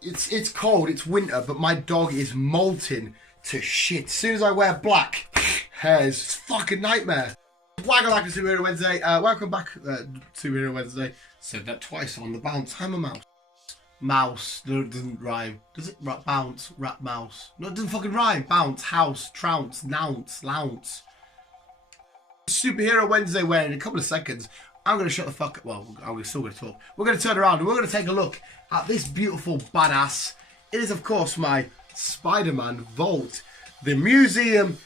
It's cold, it's winter, but my dog is molting to shit. As soon as I wear black hairs, it's fucking nightmare. Welcome back to Superhero Wednesday. Welcome back to Superhero Wednesday. Said that twice on the bounce. I'm a mouse. Mouse. No, it doesn't rhyme. Does it? Bounce. Rat mouse. No, it doesn't fucking rhyme. Bounce. House. Trounce. Nounce. Lounce. Superhero Wednesday, where in a couple of seconds I'm going to shut the fuck up. Well, I'm still going to talk. We're going to turn around and we're going to take a look at this beautiful badass. It is, of course, my Spider-Man Vault. The museum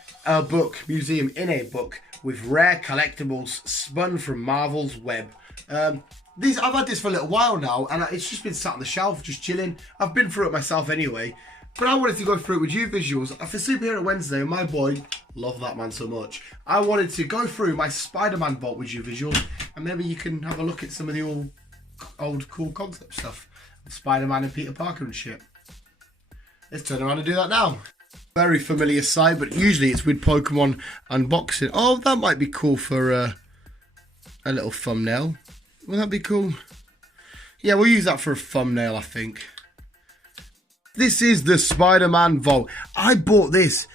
museum in a book with rare collectibles spun from Marvel's web. I've had this for a little while now, and it's just been sat on the shelf, just chilling. I've been through it myself anyway, but I wanted to go through it with you visuals. For Superhero Wednesday, my boy, love that man so much, I wanted to go through my Spider-Man Vault with you visuals, and maybe you can have a look at some of the old cool concept stuff. Spider-Man and Peter Parker and shit. Let's turn around and do that now. Very familiar sight, but usually it's with Pokemon unboxing. Oh, that might be cool for a little thumbnail. Will that be cool? Yeah, we'll use that for a thumbnail, I think. This is the Spider-Man Vault. I bought this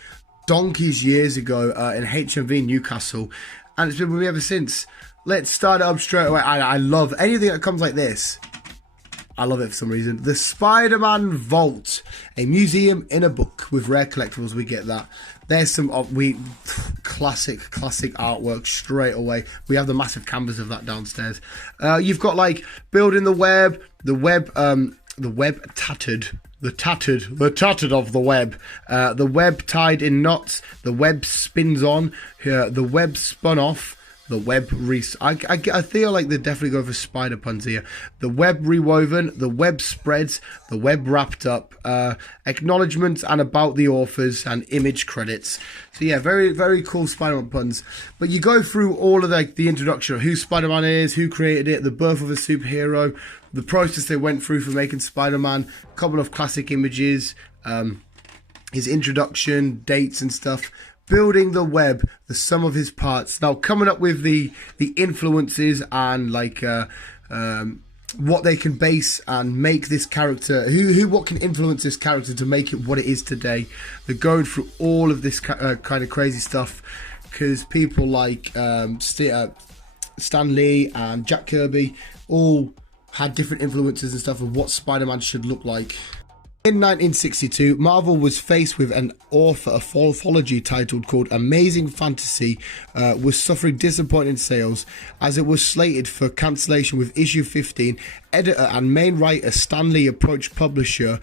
donkeys years ago in HMV Newcastle, and it's been with me ever since. Let's start it up straight away. I love anything that comes like this. I love it for some reason. The Spider-Man Vault, a museum in a book with rare collectibles. We get that. There's some classic artwork straight away. We have the massive canvas of that downstairs. You've got like building the web tattered. The tattered of the web. The web tied in knots. The web spins on. The web spun off. The web I feel like they definitely go for spider puns here. The web rewoven, the web spreads, the web wrapped up, acknowledgements and about the authors, and image credits. So yeah, very, very cool Spider-Man puns. But you go through all of the introduction of who Spider-Man is, who created it, the birth of a superhero, the process they went through for making Spider-Man, a couple of classic images, his introduction, dates and stuff. Building the web, the sum of his parts. Now, coming up with the influences and what they can base and make this character, what can influence this character to make it what it is today. They're going through all of this kind of crazy stuff because people like Stan Lee and Jack Kirby all had different influences and stuff of what Spider-Man should look like. In 1962, Marvel was faced with an author of anthology titled called Amazing Fantasy was suffering disappointing sales as it was slated for cancellation with issue 15. Editor and main writer Stan Lee approached publisher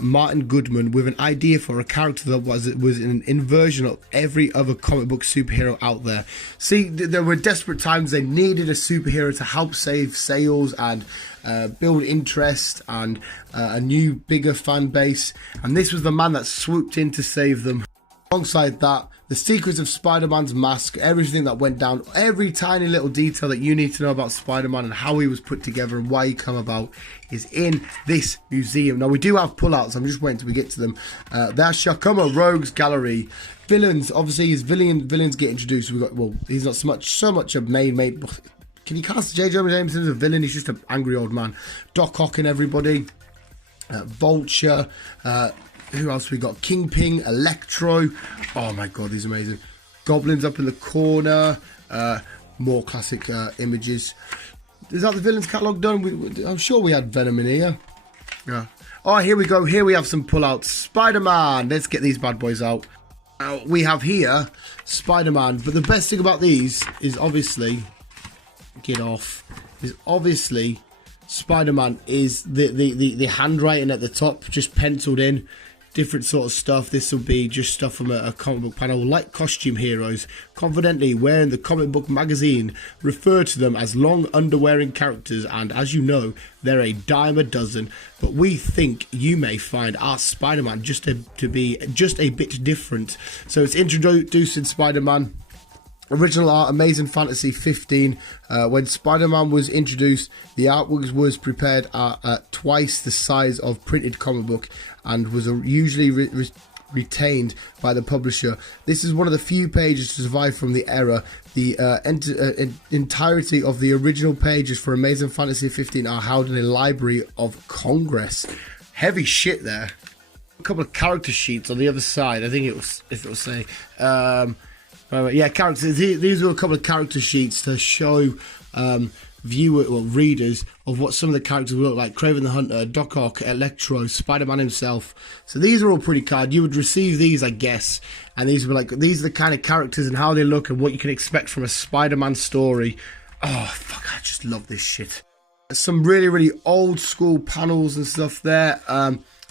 Martin Goodman with an idea for a character that was an inversion of every other comic book superhero out there. See, there were desperate times. They needed a superhero to help save sales and build interest and a new, bigger fan base. And this was the man that swooped in to save them. Alongside that, the secrets of Spider-Man's mask, everything that went down, every tiny little detail that you need to know about Spider-Man and how he was put together and why he came about is in this museum. Now, we do have pullouts. I'm just waiting till we get to them. There shall come a rogues gallery. Villains, obviously, his villains get introduced. We got, well, he's not so much a main. Can you cast J. Jonah Jameson as a villain? He's just an angry old man. Doc Ock and everybody. Vulture. Who else we got? Kingpin, Electro. Oh my god, these are amazing. Goblins up in the corner. More classic images. Is that the villains catalogue done? I'm sure we had Venom in here. Yeah. Oh, here we go. Here we have some pullouts. Spider-Man. Let's get these bad boys out. We have here Spider-Man. But the best thing about these is obviously... Get off. Is obviously... Spider-Man is the handwriting at the top, just penciled in. Different sort of stuff. This will be just stuff from a comic book panel, like costume heroes, confidently wearing the comic book magazine, refer to them as long underwearing characters, and as you know, they're a dime a dozen. But we think you may find our Spider-Man to be just a bit different. So it's introducing Spider-Man. Original art, Amazing Fantasy 15. When Spider-Man was introduced, the artwork was prepared at twice the size of printed comic book and was usually retained by the publisher. This is one of the few pages to survive from the era. The entirety of the original pages for Amazing Fantasy 15 are held in a Library of Congress. heavy shit there. A couple of character sheets on the other side. I think it was, if it will say, yeah, characters. These were a couple of character sheets to show readers of what some of the characters look like. Kraven the Hunter, Doc Ock, Electro, Spider-Man himself. So these are all pretty cool. You would receive these, I guess, and these were like, these are the kind of characters and how they look and what you can expect from a Spider-Man story. Oh fuck, I just love this shit. Some really, really old school panels and stuff there.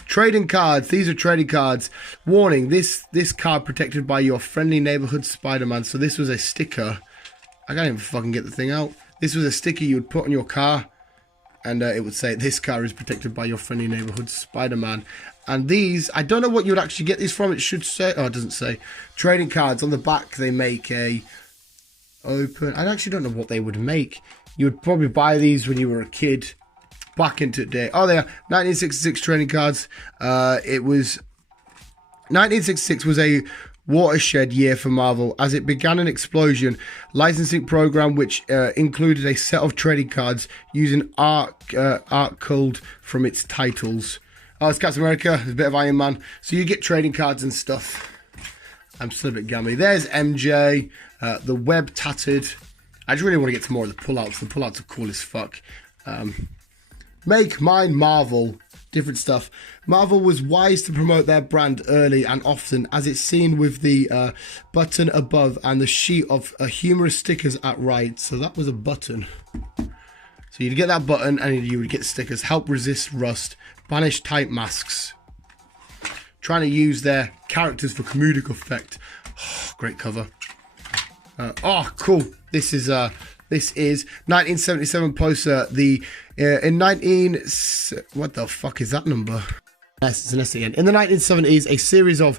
Trading cards. These are trading cards. Warning, this card protected by your friendly neighborhood Spider-Man. So this was a sticker. I can't even fucking get the thing out. This was a sticker you would put on your car, and it would say, this car is protected by your friendly neighborhood Spider-Man. And these, I don't know what you would actually get these from. It should say, oh, it doesn't say. Trading cards. On the back, they make a open. I actually don't know what they would make. You would probably buy these when you were a kid. Back into the day. Oh, they are 1966 trading cards. It was 1966 was a watershed year for Marvel as it began an explosion licensing program which included a set of trading cards using art culled from its titles. Oh, it's Captain America. There's a bit of Iron Man. So you get trading cards and stuff. I'm still a bit gammy. There's MJ. The web tattered. I just really want to get to more of the pullouts. The pullouts are cool as fuck. Make mine Marvel. Different stuff. Marvel was wise to promote their brand early and often, as it's seen with the button above and the sheet of humorous stickers at right. So that was a button. So you'd get that button and you would get stickers. Help resist rust. Banish type masks. Trying to use their characters for comedic effect. Oh, great cover. Oh, cool. This is 1977 poster. What the fuck is that number? Yes, it's an S again. In the 1970s, a series of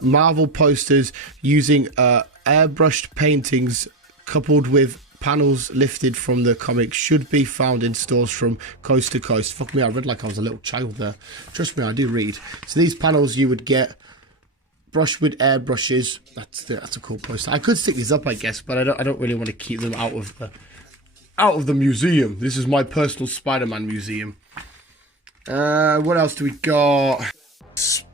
Marvel posters using airbrushed paintings coupled with panels lifted from the comic should be found in stores from coast to coast. Fuck me, I read like I was a little child there. Trust me, I do read. So these panels you would get brushed with airbrushes. That's a cool poster. I could stick these up, I guess, but I don't really want to keep them out of the museum. This is my personal Spider-Man museum. What else do we got?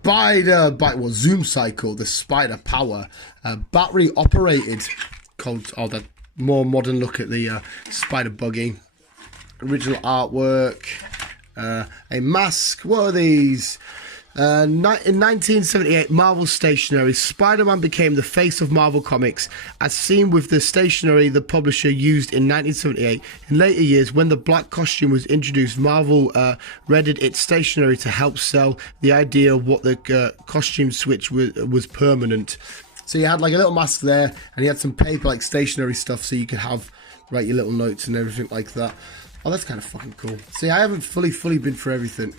Zoom cycle, the spider power, battery operated. That more modern look at the spider buggy. Original artwork. A mask. What are these? In 1978, Marvel stationery. Spider-Man became the face of Marvel Comics, as seen with the stationery the publisher used in 1978. In later years, when the black costume was introduced, Marvel readied its stationery to help sell the idea of what the costume switch was permanent. So you had like a little mask there, and you had some paper, like stationery stuff, so you could write your little notes and everything like that. Oh, that's kind of fucking cool. See, I haven't fully been for everything.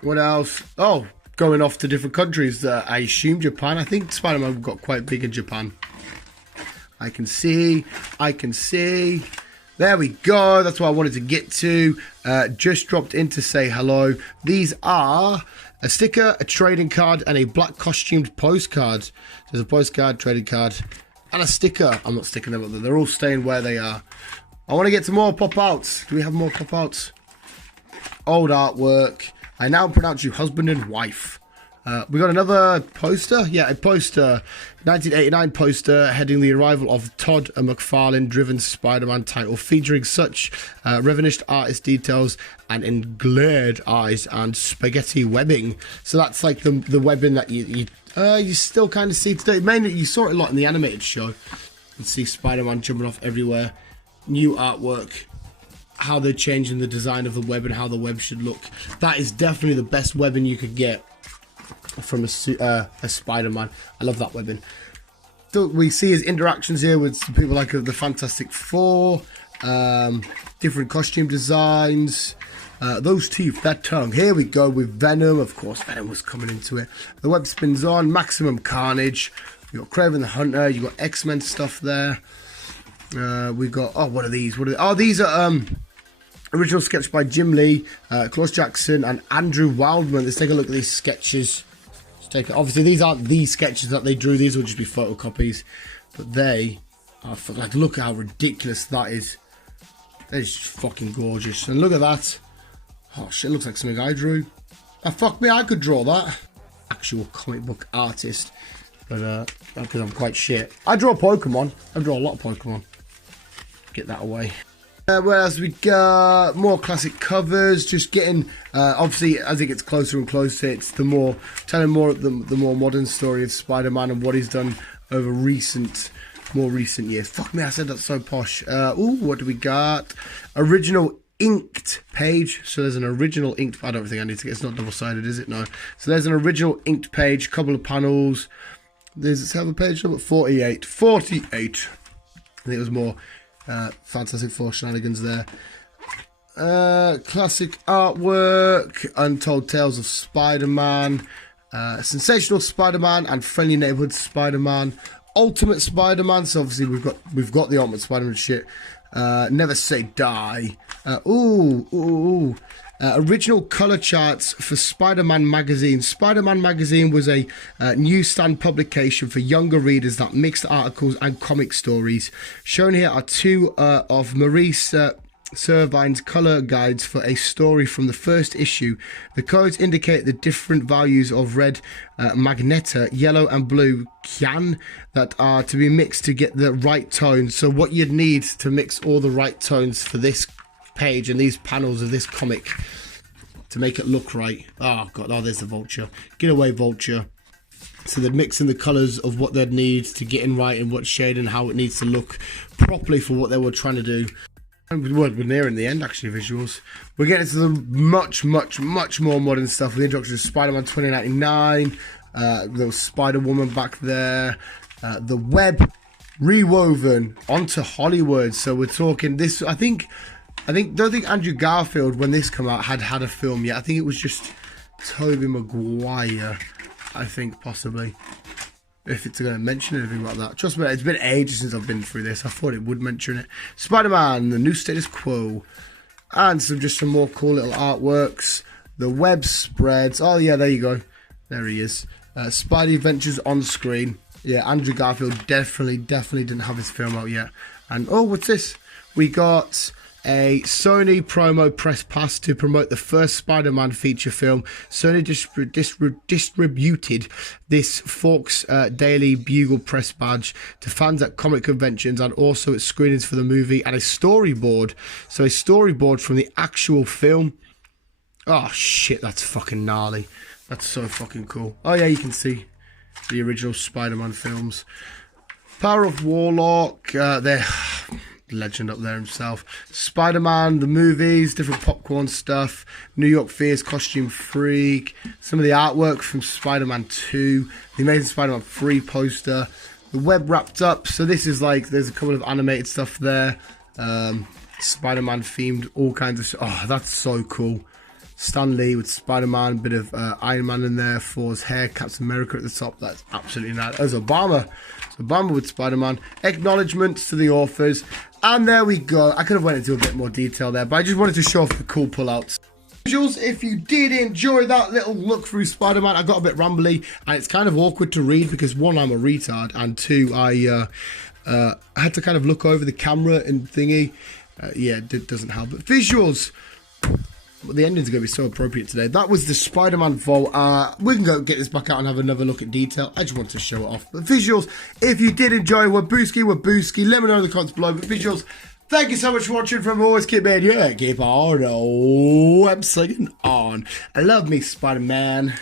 What else? Oh, going off to different countries. I assume Japan. I think Spider-Man got quite big in Japan. I can see. There we go. That's what I wanted to get to. Just dropped in to say hello. These are a sticker, a trading card, and a black costumed postcard. There's a postcard, trading card, and a sticker. I'm not sticking them up there. They're all staying where they are. I want to get some more pop-outs. Do we have more pop-outs? Old artwork. I now pronounce you husband and wife. We got another poster. Yeah, a poster. 1989 poster heading the arrival of Todd, a McFarlane-driven Spider-Man title featuring such revenished artist details and englared eyes and spaghetti webbing. So that's like the webbing that you still kind of see today. Mainly, you saw it a lot in the animated show. You see Spider-Man jumping off everywhere. New artwork. How they're changing the design of the web and how the web should look. That is definitely the best webbing you could get from a Spider-Man. I love that webbing. So we see his interactions here with some people like the Fantastic Four, different costume designs, those teeth, that tongue. Here we go with Venom. Of course, Venom was coming into it. The web spins on. Maximum Carnage. You got Kraven the Hunter. You got X-Men stuff there. We got, oh, what are these? Oh, these are original sketch by Jim Lee, Klaus Jackson, and Andrew Wildman. Let's take a look at these sketches. Obviously, these aren't the sketches that they drew. These will just be photocopies, but they are like, look how ridiculous that is. That is just fucking gorgeous. And look at that. Oh shit, looks like something I drew. Oh, fuck me, I could draw that. Actual comic book artist. But, because I'm quite shit. I draw Pokemon. I draw a lot of Pokemon. Get that away. Whereas we got more classic covers, just getting, obviously, as it gets closer and closer, it's telling more of the more modern story of Spider-Man and what he's done over more recent years. Fuck me, I said that so posh. Ooh, what do we got? Original inked page. So there's an original inked, I don't think I need to get, it's not double-sided, is it? No. So there's an original inked page, couple of panels. Let's have a page number 48. 48. I think it was more Fantastic Four shenanigans there. Classic artwork, Untold Tales of Spider-Man, Sensational Spider-Man and Friendly Neighborhood Spider-Man, Ultimate Spider-Man. So obviously we've got the Ultimate Spider-Man shit. Never Say Die. Original color charts for Spider-Man magazine. Spider-Man magazine was a newsstand publication for younger readers that mixed articles and comic stories. Shown here are two of Maurice Servine's color guides for a story from the first issue. The codes indicate the different values of red magenta, yellow and blue cyan that are to be mixed to get the right tones. So what you'd need to mix all the right tones for this page and these panels of this comic to make it look right. Oh god, oh there's the Vulture. Get away, Vulture. So they're mixing the colours of what they'd need to get in right and what shade and how it needs to look properly for what they were trying to do. And we're nearing the end, actually, visuals. We're getting to the much more modern stuff. The introduction of Spider-Man 2099. There was Spider-Woman back there. The web rewoven onto Hollywood. So we're talking this, don't think Andrew Garfield, when this came out, had a film yet. I think it was just Tobey Maguire, I think, possibly. If it's going to mention anything about that. Trust me, it's been ages since I've been through this. I thought it would mention it. Spider-Man, the new status quo. And some more cool little artworks. The web spreads. Oh, yeah, there you go. There he is. Spidey Adventures on screen. Yeah, Andrew Garfield definitely didn't have his film out yet. And, oh, what's this? We got a Sony promo press pass to promote the first Spider-Man feature film. Sony distributed this Forks Daily Bugle press badge to fans at comic conventions and also at screenings for the movie, and a storyboard. So a storyboard from the actual film. Oh shit, that's fucking gnarly. That's so fucking cool. Oh yeah, you can see the original Spider-Man films. Power of Warlock, they're legend up there himself. Spider-Man, the movies, different popcorn stuff. New York Fears, Costume Freak. Some of the artwork from Spider-Man 2. The Amazing Spider-Man 3 poster. The web wrapped up. So this is like, there's a couple of animated stuff there. Spider-Man themed, all kinds of... Oh, that's so cool. Stan Lee with Spider-Man, bit of Iron Man in there for his hair, Captain America at the top. That's absolutely nice. There's Obama with Spider-Man. Acknowledgements to the authors. And there we go. I could have went into a bit more detail there, but I just wanted to show off the cool pullouts. Visuals, if you did enjoy that little look through Spider-Man, I got a bit rambly, and it's kind of awkward to read because one, I'm a retard, and two, I had to kind of look over the camera and thingy. Yeah, it doesn't help. But visuals, the ending's going to be so appropriate today. That was the Spider-Man vault. We can go get this back out and have another look at detail. I just wanted to show it off. But visuals, if you did enjoy, Wabooski. Let me know in the comments below. But visuals, thank you so much for watching. From always keep it, yeah, keep on. Oh, I'm singing on. I love me, Spider-Man.